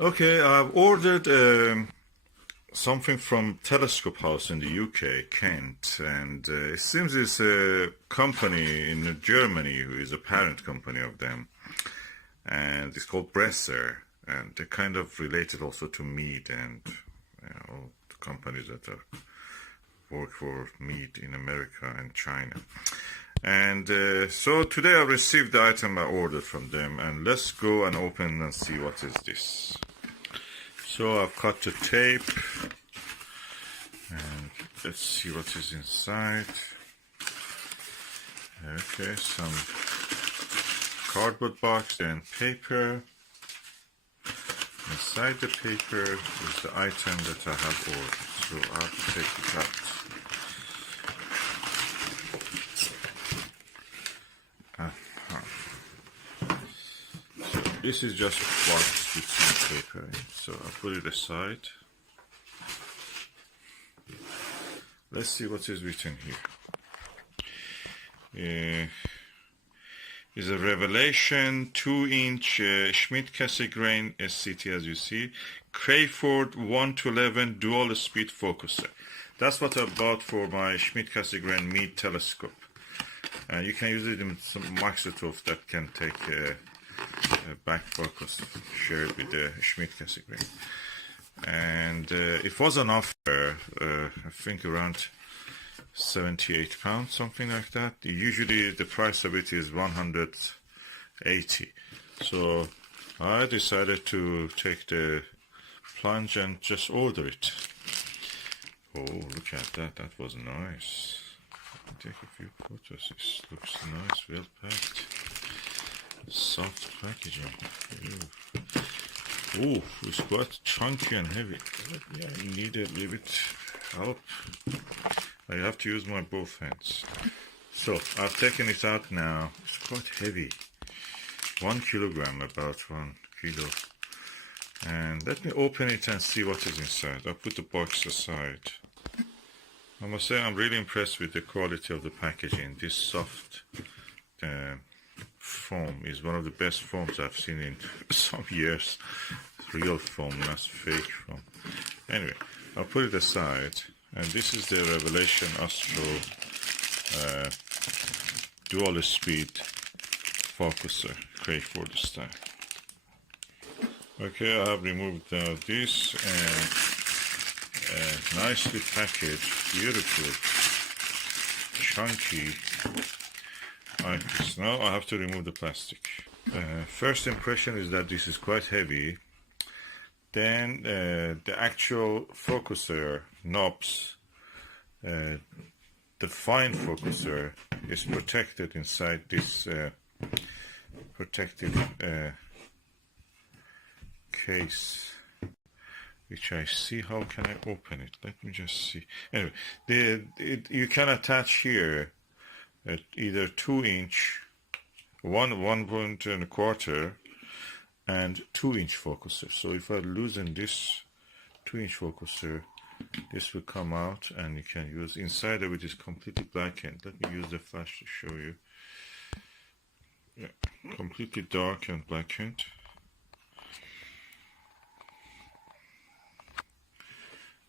Okay, I've ordered something from Telescope House in the UK, Kent, and it seems it's a company in Germany who is a parent company of them, and it's called Bresser, and they're kind of related also to Mead and the companies that work for Mead in America and China. And so today I received the item I ordered from them, and let's go and open and see what is this. So I've cut the tape, and let's see what is inside. Okay, some cardboard box and paper. Inside the paper is the item that I have ordered, so I have to take it out. So this is just a box with some paper in, so I'll put it aside. Let's see what is written here. Is a Revelation 2-inch Schmidt-Cassegrain SCT, as you see, Crayford 1:11 dual speed focuser. That's what I bought for my Schmidt-Cassegrain Mead telescope. You can use it in some microscope that can take a back focus, shared with the Schmidt-Cassegrain. And it was on offer, I think around £78, something like that. Usually the price of it is 180. So I decided to take the plunge and just order it. Oh, look at that, that was nice. Take a few photos. This looks nice, well packed. Soft packaging. Oh, it's quite chunky and heavy. Yeah, I need a little bit help. I have to use my both hands. So I've taken it out now. It's quite heavy. 1 kilogram, about 1 kilo. And let me open it and see what is inside. I'll put the box aside. I must say I'm really impressed with the quality of the packaging. This soft foam is one of the best foams I've seen in some years. Real foam, not fake foam. Anyway, I'll put it aside. And this is the Revelation Astro dual speed focuser, Crayford style. Okay, I have removed this and nicely packaged, beautiful, chunky items. Now I have to remove the plastic. First impression is that this is quite heavy. Then the actual focuser knobs, the fine focuser is protected inside this protective case, which I see. How can I open it? Let me just see. Anyway, you can attach here either 2-inch, 1.25 and 2-inch focuser. So if I loosen this 2-inch focuser, this will come out, and you can use inside of it is completely blackened. Let me use the flash to show you. Yeah, completely dark and blackened.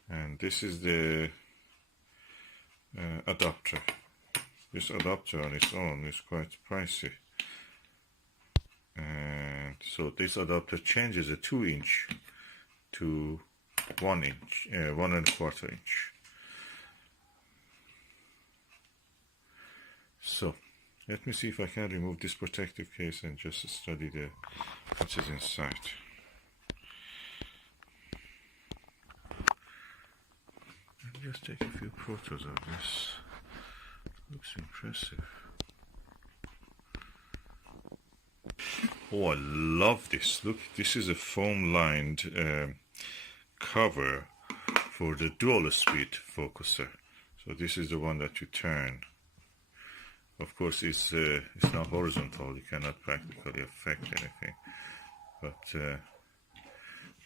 And this is the adapter. This adapter on its own is quite pricey. And so this adapter changes a 2-inch to 1-inch, 1.25 inch. So let me see if I can remove this protective case and just study what is inside. Let me just take a few photos of this. Looks impressive. Oh, I love this. Look, this is a foam lined cover for the dual speed focuser. So this is the one that you turn. Of course, it's not horizontal. You cannot practically affect anything. But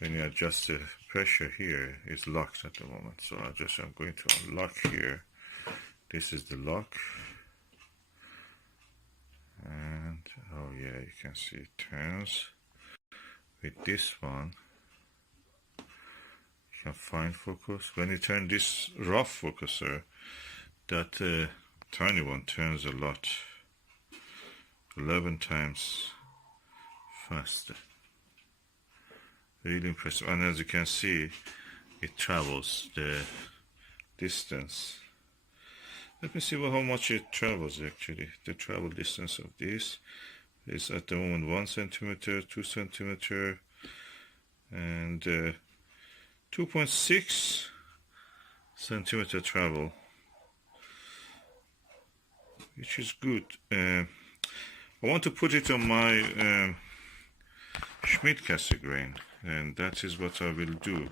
when you adjust the pressure here, it's locked at the moment. So I'm going to unlock here. This is the lock. And oh yeah, you can see it turns. With this one, can fine focus. When you turn this rough focuser, that tiny one turns a lot, 11 times faster. Really impressive. And as you can see, it travels the distance. Let me see how much it travels actually. The travel distance of this is at the moment 1 centimeter, 2 centimeter, and 2.6 centimeter travel, which is good. I want to put it on my Schmidt-Cassie grain, and that is what I will do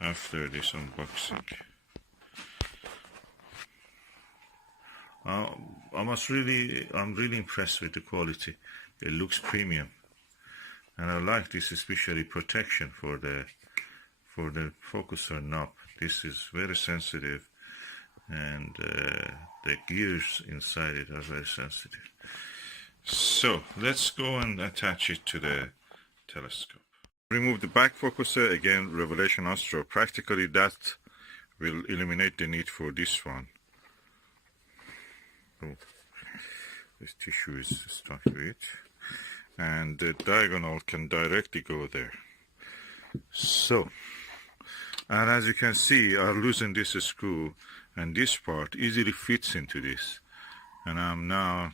after this unboxing. I'm really impressed with the quality. It looks premium, and I like this, especially protection for the focuser knob. This is very sensitive, and the gears inside it are very sensitive. So let's go and attach it to the telescope. Remove the back focuser, again Revelation Astro. Practically that will eliminate the need for this one. Oh, this tissue is stuck to it, and the diagonal can directly go there. So, and as you can see, I loosened this screw, and this part easily fits into this, and I'm now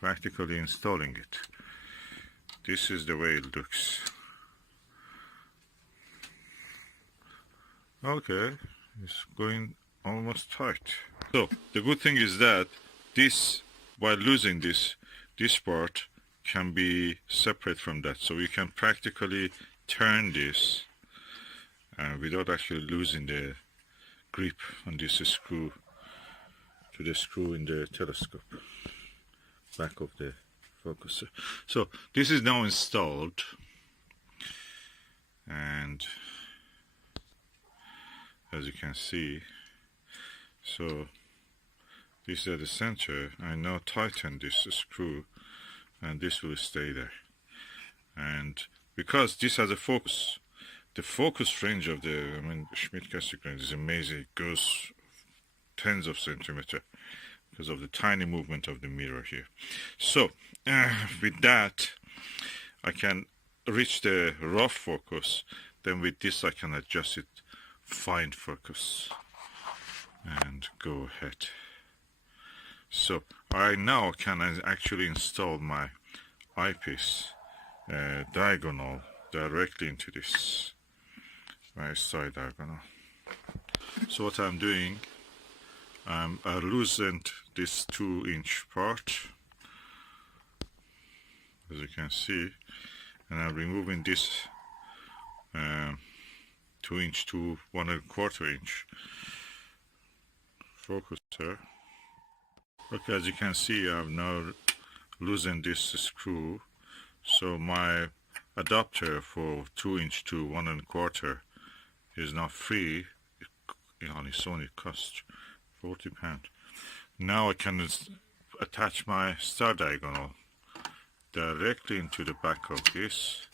practically installing it. This is the way it looks. Okay, it's going almost tight. So the good thing is that this, by losing this part can be separate from that, so we can practically turn this without actually losing the grip on this screw to the screw in the telescope back of the focuser. So this is now installed, and as you can see, so this is at the center. I now tighten this screw, and this will stay there. And because this has a focus, the focus range of the Schmidt-Cassie grain is amazing. It goes tens of centimeters because of the tiny movement of the mirror here. So with that, I can reach the rough focus. Then with this, I can adjust it fine focus and go ahead. So I now can actually install my eyepiece diagonal directly into this right side diagonal. So what I'm doing, I loosened this 2-inch part, as you can see, and I'm removing this 2-inch to 1¼ inch focuser. Okay, as you can see, I've now loosened this screw, so my adapter for 2-inch to 1¼ is now free. On its own, it costs £40. Now I can attach my star diagonal directly into the back of this,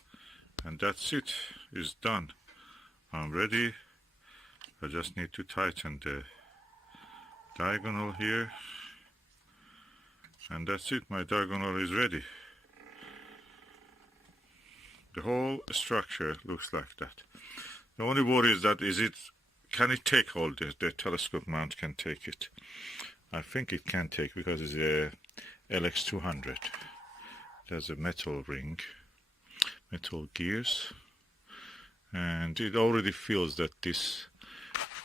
and that's it. It's done. I'm ready. I just need to tighten the diagonal here, and that's it. My diagonal is ready. The whole structure looks like that. The only worry is that can it take all this? The telescope mount can take it. I think it can take, because it's a LX200. There's a metal ring, metal gears, and it already feels that this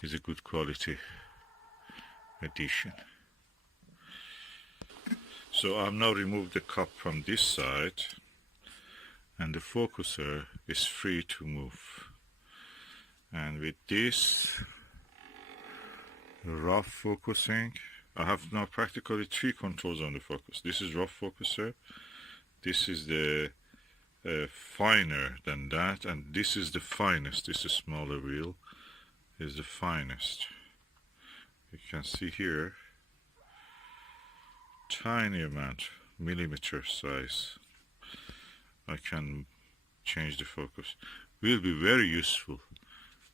is a good quality edition. So I've now removed the cup from this side, and the focuser is free to move. And with this rough focusing, I have now practically 3 controls on the focus. This is rough focuser, this is the finer than that, and this is the finest. This is smaller wheel, is the finest. You can see here, tiny amount, millimeter size. I can change the focus. will be very useful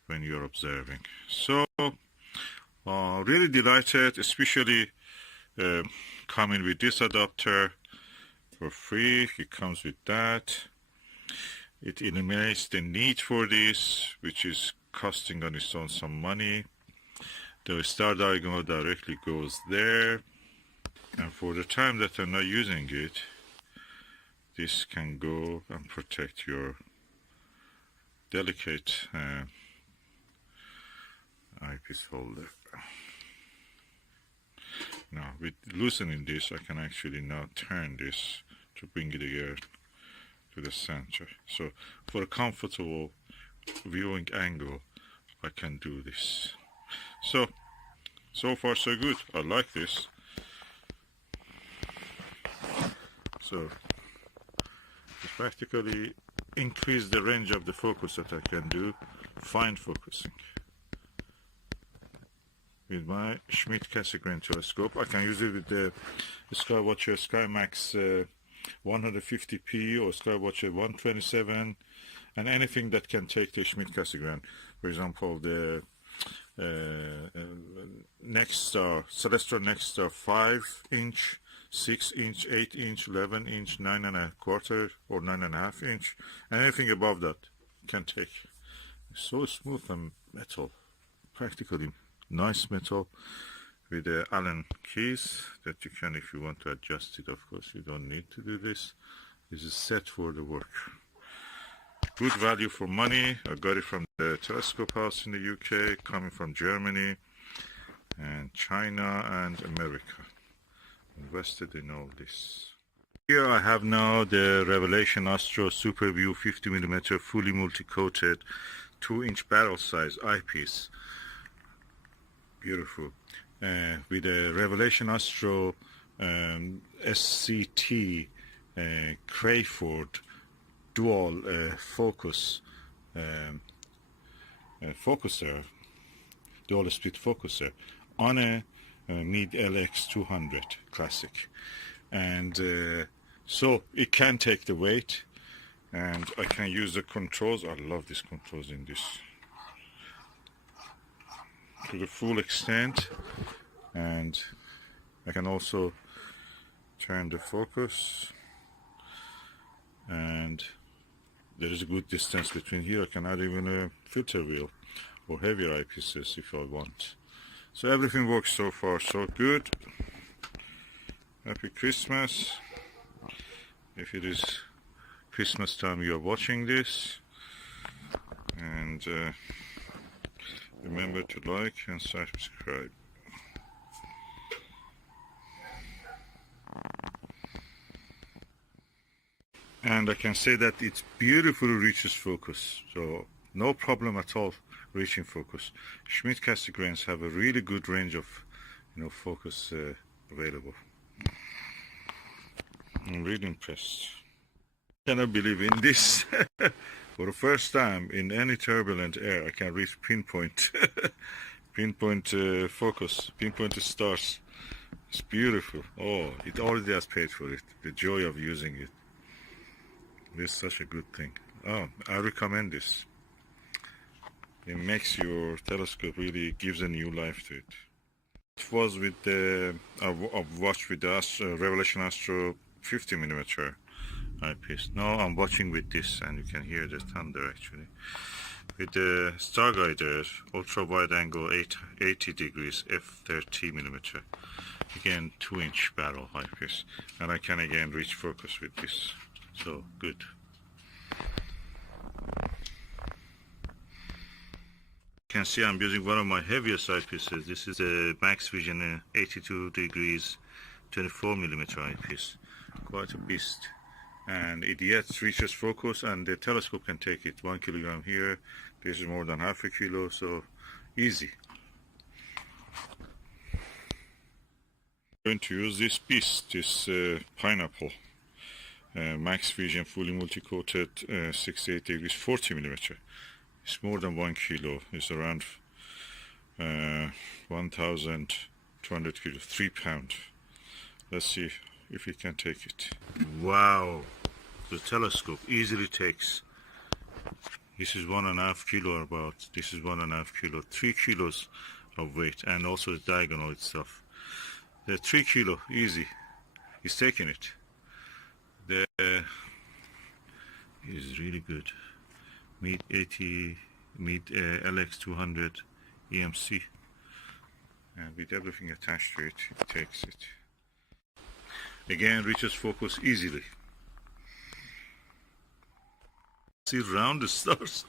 when you're observing. So really delighted, especially coming with this adapter for free. It comes with that. It eliminates the need for this, which is costing on its own some money. The star diagonal directly goes there, and for the time that I'm not using it, this can go and protect your delicate eyepiece holder. Now with loosening this, I can actually now turn this to bring it again to the center. So for a comfortable viewing angle, I can do this. So far so good. I like this. So it practically increase the range of the focus that I can do, fine focusing. With my Schmidt-Cassegrain telescope, I can use it with the Skywatcher SkyMax 150p or Skywatcher 127, and anything that can take the Schmidt-Cassegrain. For example, the Celestial Next Star 5-inch, 6-inch, 8-inch, 11-inch, 9.25 or 9.5 inch, and anything above that can take. It's so smooth and metal, practically nice metal, with the Allen keys that you can, if you want to adjust it, of course you don't need to do this. This is set for the work. Good value for money. I got it from the telescope house in the UK, coming from Germany and China and America. Invested in all this. Here I have now the Revelation Astro Super View 50mm fully multi-coated 2-inch barrel size eyepiece. Beautiful. With a Revelation Astro SCT Crayford dual focus focuser, dual speed focuser on a mid LX 200 classic, and so it can take the weight, and I can use the controls. I love these controls in this to the full extent, and I can also turn the focus, and there is a good distance between here. I can add even a filter wheel or heavier eyepieces if I want. So everything works so far so good. Happy Christmas. If it is Christmas time you are watching this, and remember to like and subscribe. And I can say that it beautifully reaches focus, so no problem at all reaching focus. Schmidt-Cassegrains have a really good range of focus available. I'm really impressed. I cannot believe in this. For the first time in any turbulent air, I can reach pinpoint focus, pinpoint stars. It's beautiful. Oh, it already has paid for it. The joy of using it. This is such a good thing. Oh, I recommend this. It makes your telescope, really gives a new life to it. It was with the I've watched with the Revelation Astro 50mm eyepiece. Now I'm watching with this, and you can hear the thunder actually. With the Starguider ultra wide angle 80 degrees f30mm, again 2-inch barrel eyepiece, and I can again reach focus with this. So good. You can see I'm using one of my heaviest eyepieces. This is a Max Vision 82 degrees 24mm eyepiece. Quite a beast. And it yet reaches focus, and the telescope can take it. 1 kilogram here. This is more than half a kilo, so easy. I'm going to use this beast, this pineapple. Max Vision fully multi-coated 68 degrees 40mm. It's more than 1 kilo. It's around 1,200 kilos, 3 pounds. Let's see if it can take it. Wow, the telescope easily takes This is 1.5 kilo about. This is 1.5 kilo, 3 kilos of weight, and also the diagonal itself. The 3 kilo, easy. He's taking it. The is really good. Meet 80, meet LX 200 EMC, and with everything attached to it, it takes it. Again, reaches focus easily. See round the stars,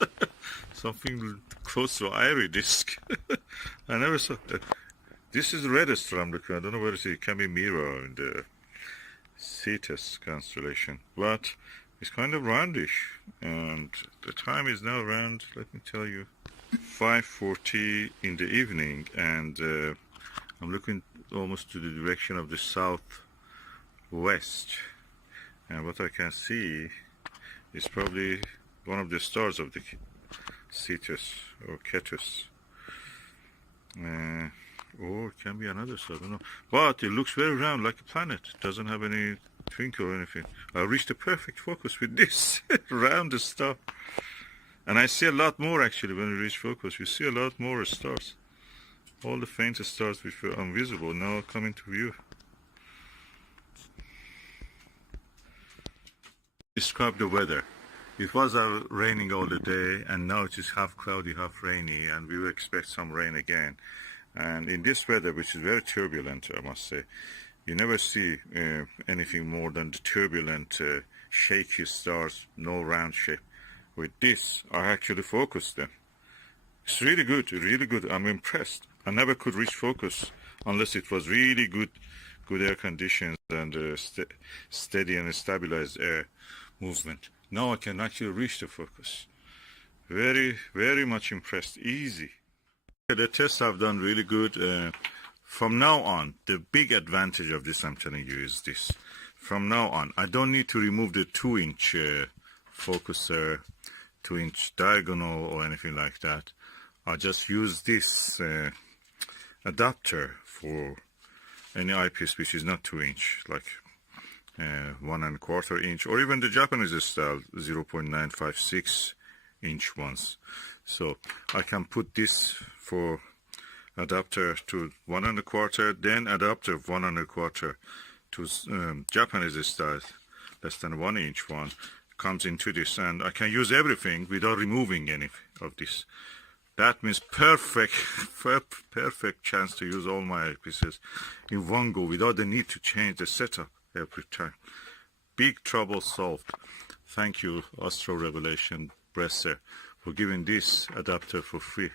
something close to ivory disc. I never saw that. This is the reddest from the. I don't know whether it can be mirror in the Cetus constellation, but it's kind of roundish, and the time is now around, let me tell you, 5:40 in the evening, and I'm looking almost to the direction of the southwest, and what I can see is probably one of the stars of the Cetus or Cetus, or it can be another star, I don't know, but it looks very round like a planet. It doesn't have any twinkle or anything. I reached the perfect focus with this round the star, and I see a lot more actually. When we reach focus, you see a lot more stars. All the faintest stars which were invisible now come into view. Describe the weather. It was raining all the day, and now it is half cloudy, half rainy, and we will expect some rain again. And in this weather, which is very turbulent, I must say, you never see anything more than the turbulent, shaky stars, no round shape. With this, I actually focused them. It's really good, really good. I'm impressed. I never could reach focus unless it was really good air conditions and steady and stabilized air movement. Now I can actually reach the focus. Very, very much impressed. Easy. The tests I've done really good. From now on, the big advantage of this, I'm telling you, is this. From now on, I don't need to remove the 2-inch focuser, 2-inch diagonal or anything like that. I just use this adapter for any eyepiece which is not 2-inch, like 1.25 inch, or even the Japanese style 0.956 inch ones. So I can put this for adapter to 1.25, then adapter 1.25 to Japanese style, less than 1 inch one, comes into this, and I can use everything without removing any of this. That means perfect chance to use all my eyepieces in one go without the need to change the setup every time. Big trouble solved. Thank you, Astro Revelation Bresser, for giving this adapter for free.